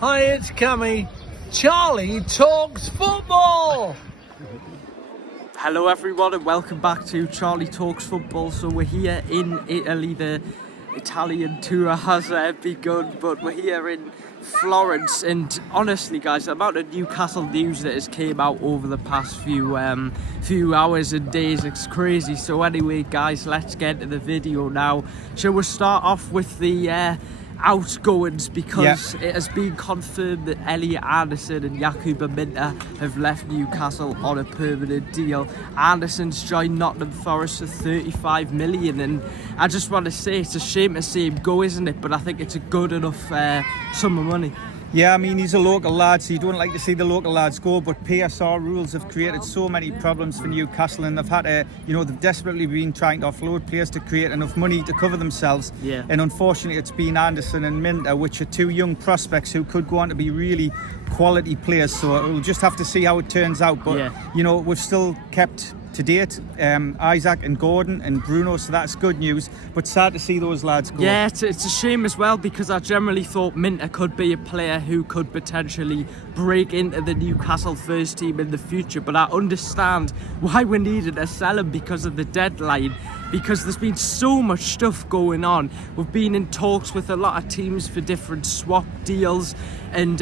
Hi, it's Cammy. Charlie talks football. Hello everyone and welcome back to Charlie Talks Football. So we're here in Italy. The Italian tour has begun, but we're here in Florence, and honestly guys, the amount of Newcastle news that has came out over the past few hours and days, it's crazy. So anyway guys, let's get into the video now. Shall we start off with the outgoings, because it has been confirmed that Elliot Anderson and Minteh have left Newcastle on a permanent deal. Anderson's joined Nottingham Forest for 35 million, and I just want to say it's a shame to see him go, isn't it? But I think it's a good enough sum of money. Yeah, I mean, he's a local lad, so you don't like to see the local lads go, but PSR rules have created so many problems for Newcastle, and they've had to, they've desperately been trying to offload players to create enough money to cover themselves. Yeah. And unfortunately, it's been Anderson and Minteh, which are two young prospects who could go on to be really quality players, so we'll just have to see how it turns out. But, we've still kept to date Isaac and Gordon and Bruno, so that's good news, but sad to see those lads go. Yeah, it's a shame as well, because I generally thought Minteh could be a player who could potentially break into the Newcastle first team in the future, but I understand why we needed to sell him because of the deadline, because there's been so much stuff going on. We've been in talks with a lot of teams for different swap deals and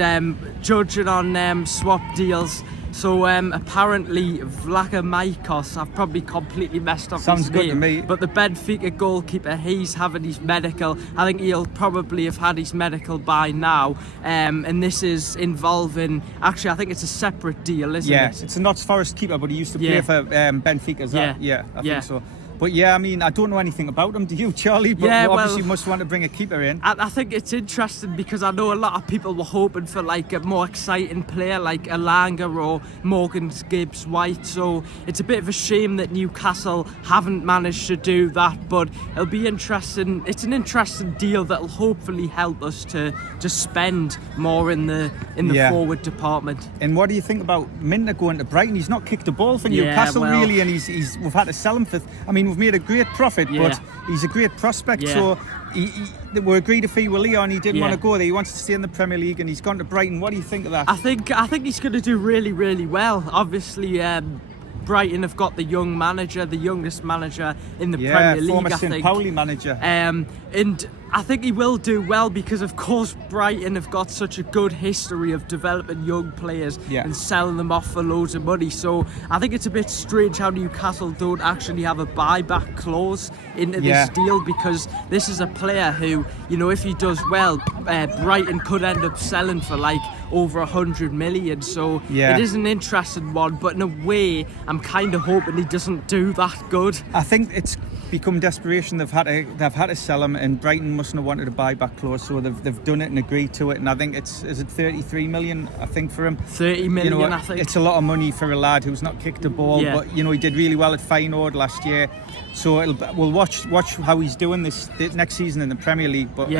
judging on swap deals. So apparently Vlachodimos, I've probably completely messed up Sounds his good name, to me. but the Benfica goalkeeper, he's having his medical. I think he'll probably have had his medical by now, and this is involving, actually I think it's a separate deal, isn't it? Yes, it's a Notts Forest keeper, but he used to play for Benfica, is that? Yeah, I think so. But yeah, I mean, I don't know anything about him. Do you, Charlie? But obviously must want to bring a keeper in. I think it's interesting because I know a lot of people were hoping for like a more exciting player like Elanga or Morgan Gibbs-White. So it's a bit of a shame that Newcastle haven't managed to do that. But it'll be interesting. It's an interesting deal that'll hopefully help us to spend more in the forward department. And what do you think about Minteh going to Brighton? He's not kicked a ball for Newcastle really, and we've had to sell him for. I mean, we've made a great profit, but he's a great prospect. So we agreed a fee with Leon. He didn't want to go there. He wants to stay in the Premier League, and he's gone to Brighton. What do you think of that? I think he's going to do really, really well. Obviously, Brighton have got the youngest manager in the Premier League. Former St. Pauli manager. And I think he will do well because, of course, Brighton have got such a good history of developing young players and selling them off for loads of money. So I think it's a bit strange how Newcastle don't actually have a buyback clause into this deal, because this is a player who, if he does well, Brighton could end up selling for like over 100 million. So it is an interesting one, but in a way, I'm kind of hoping he doesn't do that good. I think it's become desperation. They've had to sell him, and Brighton mustn't have wanted a buyback clause, so they've done it and agreed to it. And I think is it 33 million? I think for him. 30 million, I think. It's a lot of money for a lad who's not kicked a ball, but he did really well at Feyenoord last year. So we'll watch how he's doing this next season in the Premier League. But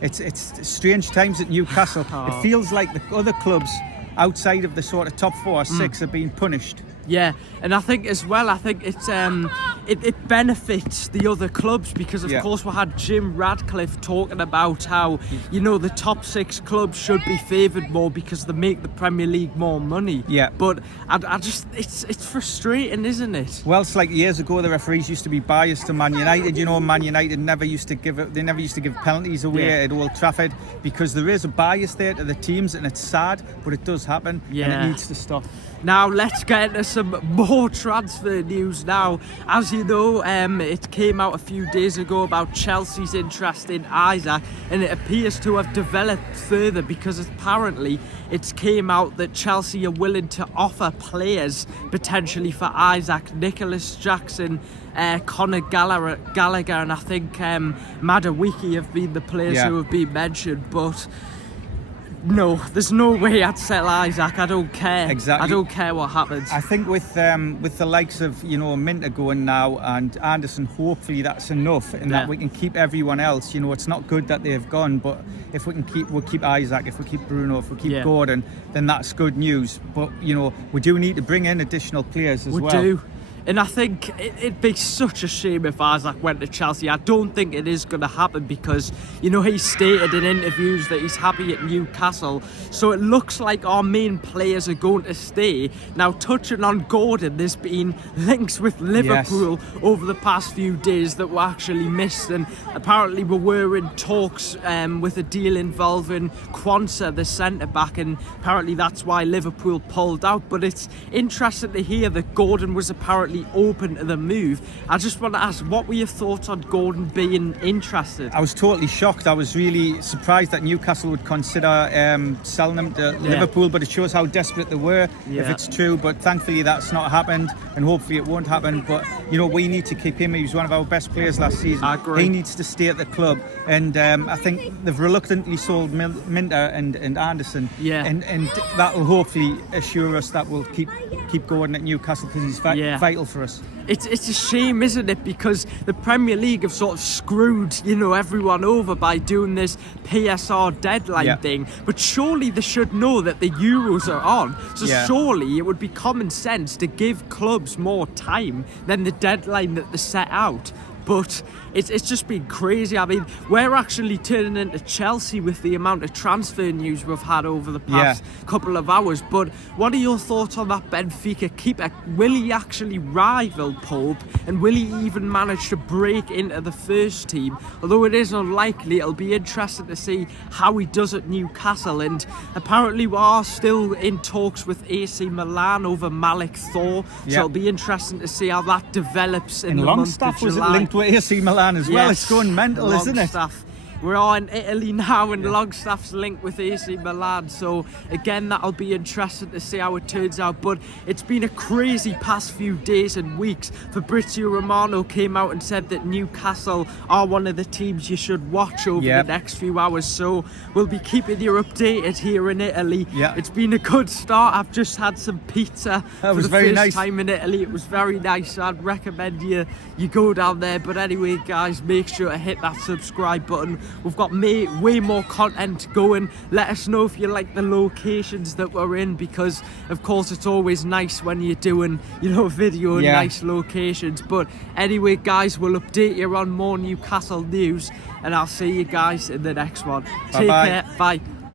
it's strange times at Newcastle. It feels like the other clubs outside of the sort of top 4 or 6 are being punished. Yeah, and I think as well, it's it benefits the other clubs, because of course we had Jim Radcliffe talking about how the top 6 clubs should be favoured more because they make the Premier League more money. Yeah, but I just it's frustrating, isn't it? Well, it's like years ago the referees used to be biased to Man United. Man United never used to give penalties away at Old Trafford because there is a bias there to the teams, and it's sad, but it does happen, and it needs to stop. Now let's get into some more transfer news now. As you know, it came out a few days ago about Chelsea's interest in Isaac, and it appears to have developed further because apparently it's came out that Chelsea are willing to offer players potentially for Isaac. Nicholas Jackson, Conor Gallagher, and I think Madueke have been the players who have been mentioned, but no, there's no way I'd sell Isaac. I don't care. Exactly. I don't care what happens. I think with the likes of Minteh going now and Anderson, hopefully that's enough, and that we can keep everyone else. It's not good that they've gone, but if we'll keep Isaac, if we keep Bruno, if we keep Gordon, then that's good news. But we do need to bring in additional players as well. We do. And I think it'd be such a shame if Isaac went to Chelsea. I don't think it is going to happen because, you know, he stated in interviews that he's happy at Newcastle. So it looks like our main players are going to stay. Now, touching on Gordon, there's been links with Liverpool over the past few days that were actually missed. And apparently we were in talks with a deal involving Quansah, the centre-back. And apparently that's why Liverpool pulled out. But it's interesting to hear that Gordon was apparently open to the move. I just want to ask, what were your thoughts on Gordon being interested? I was totally shocked. I was really surprised that Newcastle would consider selling him to Liverpool, but it shows how desperate they were, if it's true. But thankfully that's not happened, and hopefully it won't happen. But, you know, we need to keep him. He was one of our best players last season. I agree. He needs to stay at the club, and I think they've reluctantly sold Minteh and Anderson, and that will hopefully assure us that we'll keep Gordon at Newcastle, because he's vital for us. It's a shame, isn't it? Because the Premier League have sort of screwed, you know, everyone over by doing this PSR deadline thing. But surely they should know that the Euros are on. So surely it would be common sense to give clubs more time than the deadline that they set out. But it's just been crazy. I mean, we're actually turning into Chelsea with the amount of transfer news we've had over the past couple of hours. But what are your thoughts on that Benfica keeper? Will he actually rival Pope? And will he even manage to break into the first team? Although it is unlikely, it'll be interesting to see how he does at Newcastle. And apparently we are still in talks with AC Milan over Malik Thor. So it'll be interesting to see how that develops in the month of July. Was it linked with AC Milan as well? It's going mental, isn't it? We're all in Italy now, and Longstaff's linked with AC Milan. So again, that'll be interesting to see how it turns out. But it's been a crazy past few days and weeks. Fabrizio Romano came out and said that Newcastle are one of the teams you should watch over the next few hours. So we'll be keeping you updated here in Italy. It's been a good start. I've just had some pizza for the first time in Italy. It was very nice. So I'd recommend you go down there. But anyway, guys, make sure to hit that subscribe button. We've got way more content going. Let us know if you like the locations that we're in, because of course it's always nice when you're doing, you know, video in nice locations. But anyway, guys, we'll update you on more Newcastle news, and I'll see you guys in the next one. Take care. Bye.